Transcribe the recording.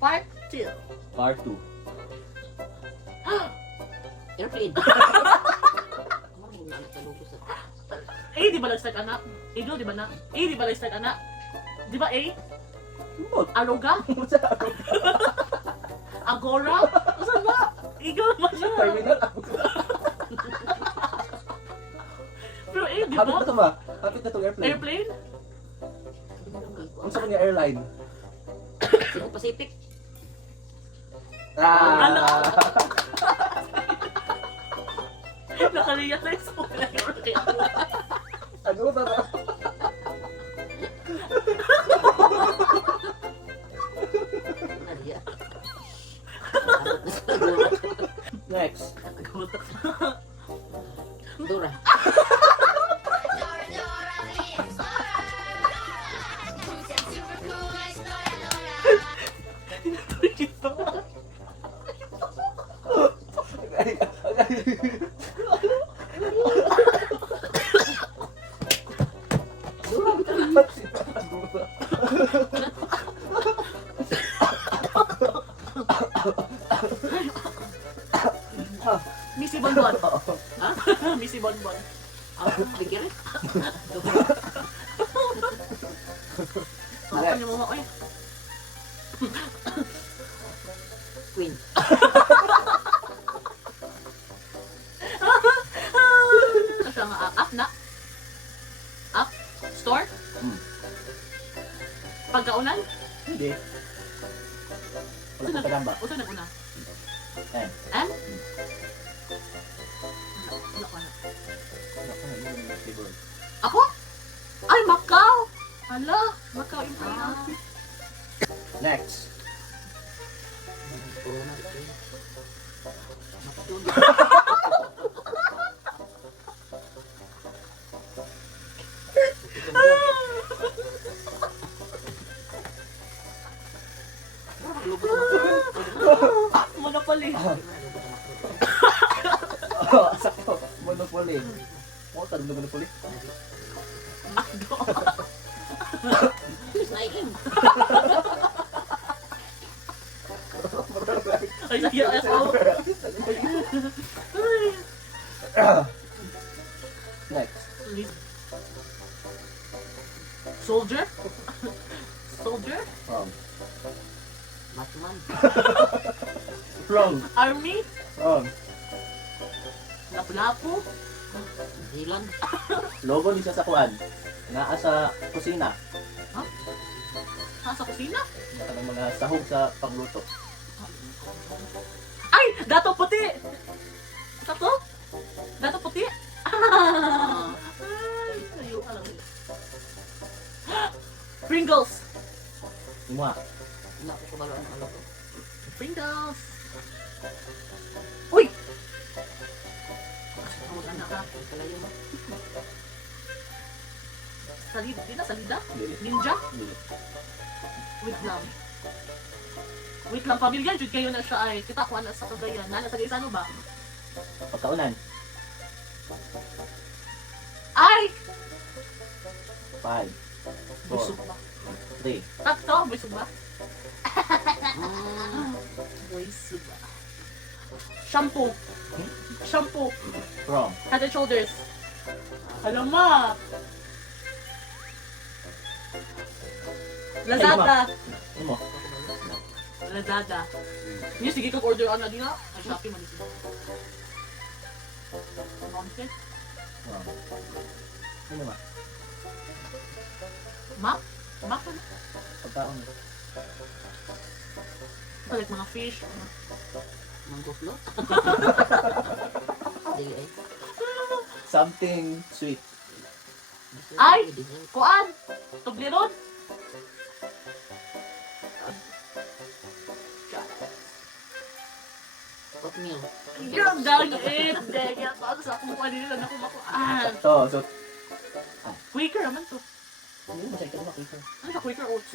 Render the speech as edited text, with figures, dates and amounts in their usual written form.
Part 2. Part 2. Airplane. A, di ba nag-start anak? Eagle, di ba na? A, di ba nag-start anak? Di ba A? What? Aruga? Agora? Saan ba? Eagle ba siya? Terminal. Pero A, di Hapit na ba? to ba? Hapit na tong airplane. Airplane? Ano sa kanya airline? Cebu Pacific. Ano? Ah! Nakarealize ko na yun. Ano ba ba? Nadia. Next. Dora. Missy Bonbon. Ha? Missy Bonbon. Bigyan. Ano niyo mo? Oy. Queen. Asa nga up na? Up? Store? Pagkaunan? Hindi. Wala pa kadamba. Uso na una. Eh. An? Wala ko na. Ako? Ay, Macau! Hala, Macau Empire. Next. Corona. Monopoly. Oh, sakto. Monopoly. Oh, tanong na Monopoly. Akdo. Sniking. Ay, sige, ako. Next. Soldier? Soldier? Batman. Wrong. Army? Wrong. Lapu-lapu? Zealand. Logo ni sa kuan. Naa sa kusina. Nasa kusina? Naka ng mga sahog sa pagluto. Ay! Dato puti! Ito to? Dato puti? Ah! Ay, tayo ka lang. Pringles! Ima. Wala ko kabalo ang alo ko. Pringles! Uy! Tawag na ka. Kalayo mo. Salida? Di na salida? Dili. Ninja? Dili. Wait lang. Wait lang, pamilya, jud kayo na siya ay. Kita ko na sa Cagayan. Nana, sa Gaisano ba? Pagkaunan. Ay! 5, Busog 4, ba? 3. Takto, busog ba? Ah, Busog ba? Shampoo. Shampoo. Wrong. Head and shoulders. Alam mo. Lazada. Ano mo? Lazada. Yung sige kong order na din na. Ay, Shopee man ito. Mountain. Wrong. Ano ba? Map? Map ano? Pagkaon. Balik mga fish. mango float. Dili ay. Something sweet. Ay! Kuan! Tubleron! Oatmeal. Yung dang it! Dega pa sa akong kuan nila na kumakuan. So, Quaker naman to. hindi mo siya ikaw makita. Ano siya, Quaker Oats?